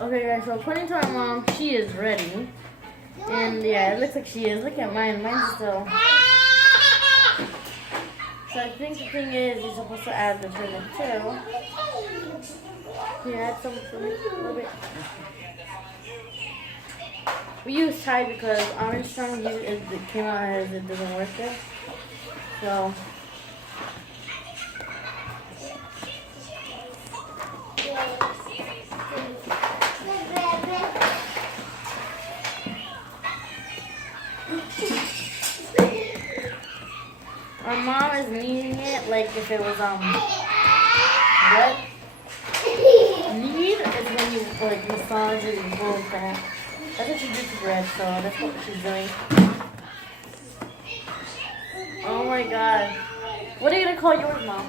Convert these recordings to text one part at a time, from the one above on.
Okay, guys, so according to our mom, she is ready. And yeah, it looks like she is. Look at mine. Mine's still. So I think the thing is, you're supposed to add the turnip too. Can you add some for me? A little bit. We use Tide because Orange Strong it came out as it doesn't work there. So. Our mom is kneading it like if it was bread. Knead is when you like massage it and roll it back. That's what you do to bread, so that's what she's doing. Oh my god. What are you gonna call yours, Mom?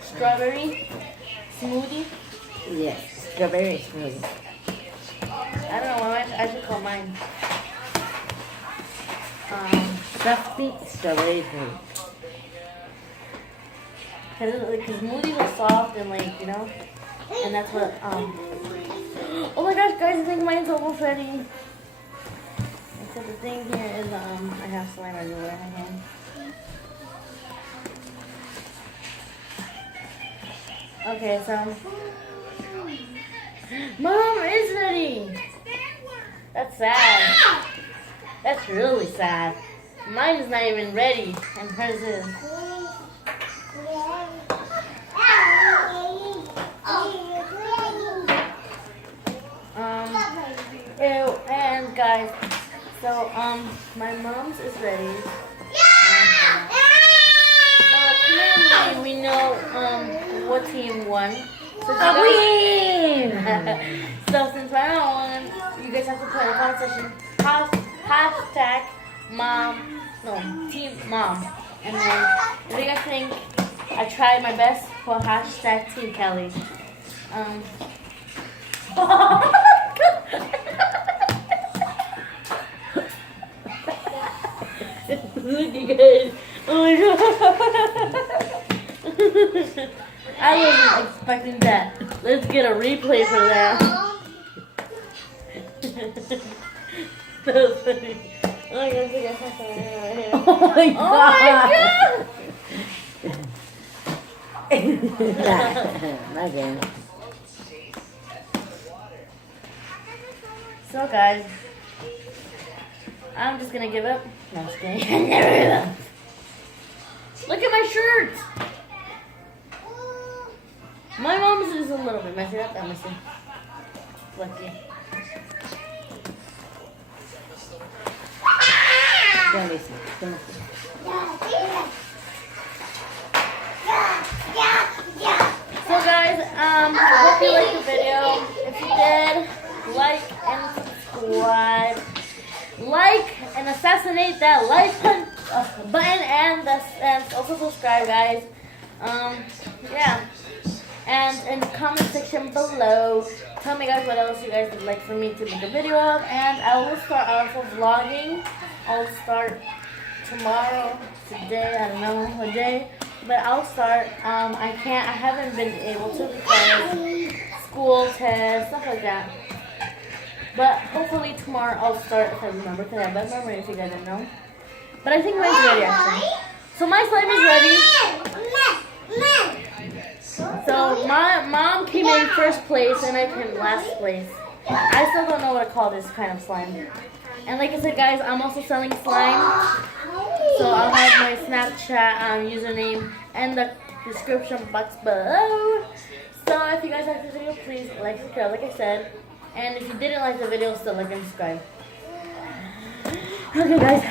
Strawberry smoothie? Yes, strawberry smoothie. I don't know, I should call mine. Stuffy strawberry smoothie. Because smoothies are soft and like, you know, and that's what, oh my gosh, guys, I think mine's almost ready. Except the thing here is, I have slime everywhere in my hand. Okay, so, Mom is ready. That's sad. That's really sad. Mine is not even ready, and hers is. And guys, so my mom's is ready. Clearly we know what team won. So since I won, you guys have to put in the comment section hashtag team mom. And then if you guys think I tried my best, put hashtag team Kelly. Look, you guys. Oh my god. I wasn't expecting that. Let's get a replay for that. That was funny. Oh my god, I think I have some in my hair. Oh my god! Not again. So guys, I'm just gonna give up. No, I'm just kidding. Look at my shirt. My mom's is a little bit messy. Not that messy. Lucky. Don't listen. Don't listen. So guys, I hope you liked the video. If you did, like and subscribe. Like and assassinate that like button and also subscribe, guys. Yeah. And in the comment section below, tell me guys what else you guys would like for me to make a video of. And I will start for vlogging. I'll start tomorrow, today, I don't know what day. But I'll start. I haven't been able to because school, tests, stuff like that. But hopefully tomorrow I'll start if I remember, because I have bad memory if you guys didn't know. But I think mine's ready actually. So my slime is ready. So my mom came in first place and I came last place. I still don't know what to call this kind of slime. And like I said guys, I'm also selling slime. So I'll have my Snapchat username in the description box below. So if you guys like this video, please like, subscribe, like I said. And if you didn't like the video, still like and subscribe. Okay guys.